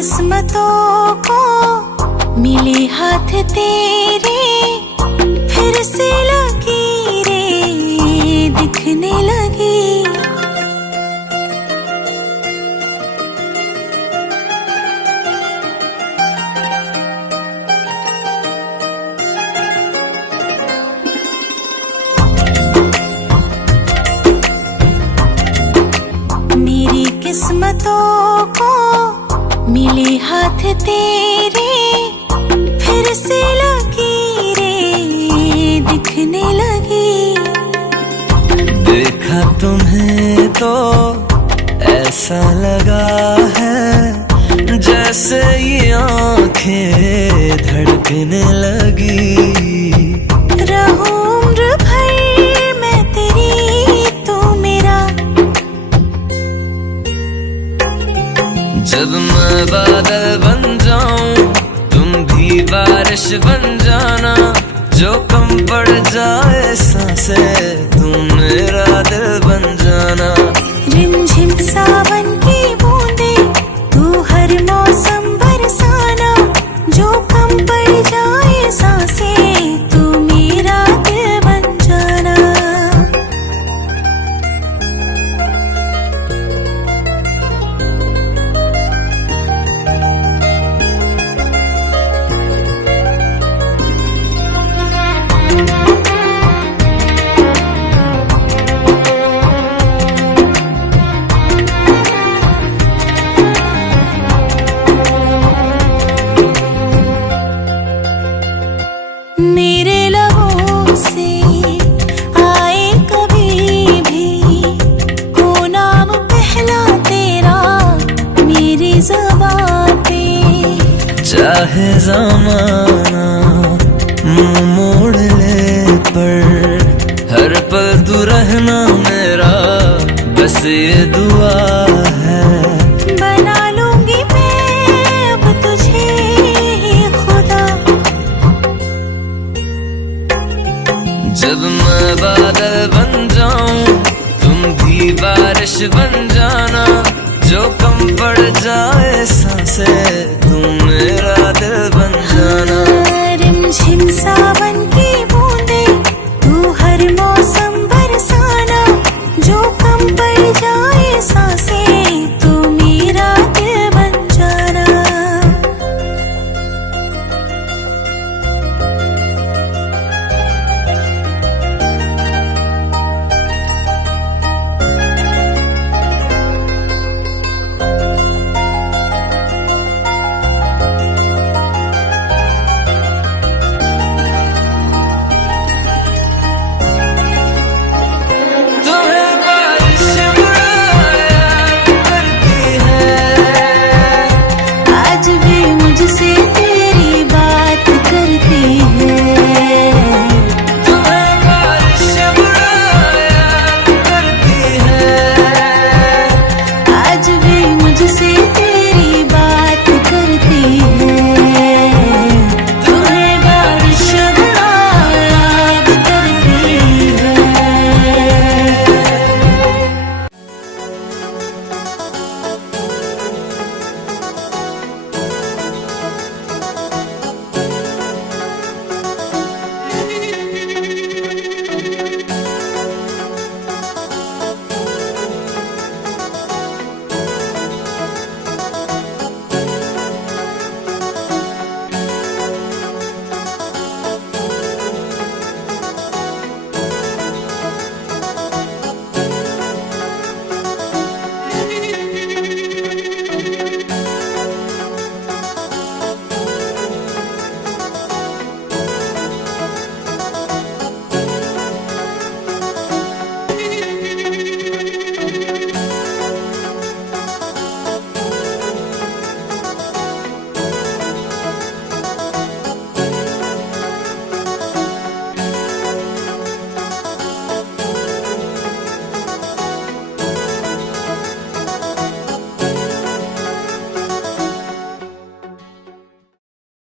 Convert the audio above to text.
किस्मतों को मिले हाथ तेरे, फिर से लकीरें दिखने लगी। मेरी किस्मतों को मिले हाथ तेरे, फिर से लकीरें दिखने लगी। देखा तुम्हें तो ऐसा लगा है जैसे ये आंखें धड़कने लगी। रहूं उम्र भर मैं तेरी, तू मेरा। जब मैं बादल बन जाऊं तुम भी बारिश बन जाना, जो कम पड़ जाए सांसें तुम मेरा दिल बन जाना। रिमझिम सावन की बूंदे तू हर मौसम बरसाना, जो कम पड़ जाए सांसें तू मेरा दिल बन जाना। मेरे लबों से आए कभी भी हो नाम पहला तेरा मेरी ज़बान पे। चाहे ज़माना मुंह मोड़ ले पर हर पल तू रहना मेरा, बस ये दुआ है। बना लूंगी मैं अब तुझे ही खुदा। जब मैं बादल बन जाऊं तुम भी बारिश बन जाना, जो कम पड़ जाए सांसें तुम